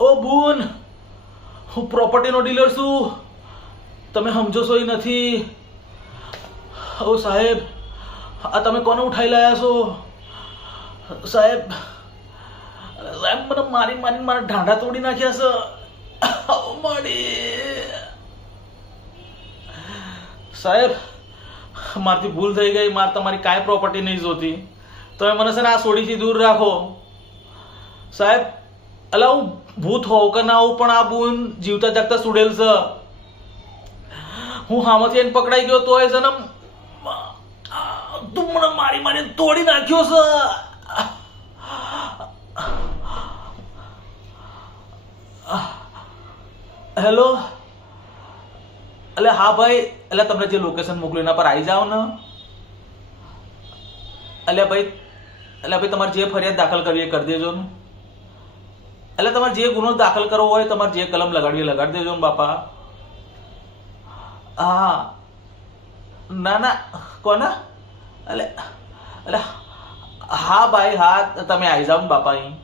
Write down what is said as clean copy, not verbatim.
ઓ બુન, હું પ્રોપર્ટીનો ડીલર છું. તમે સમજો છો એ નથી. ઓ સાહેબ, આ તમે કોને ઉઠાઈ લાયા છો? સાહેબ, સાહેબ મને મારી મારીને મારા ઢાંઢા તોડી નાખ્યા છે. સાહેબ, મારથી ભૂલ થઈ ગઈ. મારે તમારી કાંઈ પ્રોપર્ટી નહીં જોતી. તમે મને છે ને આ સોડીથી દૂર રાખો. સાહેબ, અલા હું ભૂત હોઉં કે ના હોઉં, પણ આ બુન જીવતા જાગતા સુડેલ છે. હું હામાંથી એને પકડાઈ ગયો તોય છે ને તું મને મારી મારીને તોડી નાખ્યો છે. હેલો, એટલે હા ભાઈ, એટલે તમને જે લોકેશન મોકલ્યું એના પર આવી જાઓ ને. એટલે ભાઈ તમારે જે ફરિયાદ દાખલ કરવી એ કરી દેજો ને. એટલે તમારે જે ગુનો દાખલ કરવો હોય, તમારે જે કલમ લગાડવી એ લગાડી દેજો ને બાપા. હા, ના ના, કોના? એટલે હા ભાઈ, હા, તમે આવી જાઓ ને બાપા અહીં.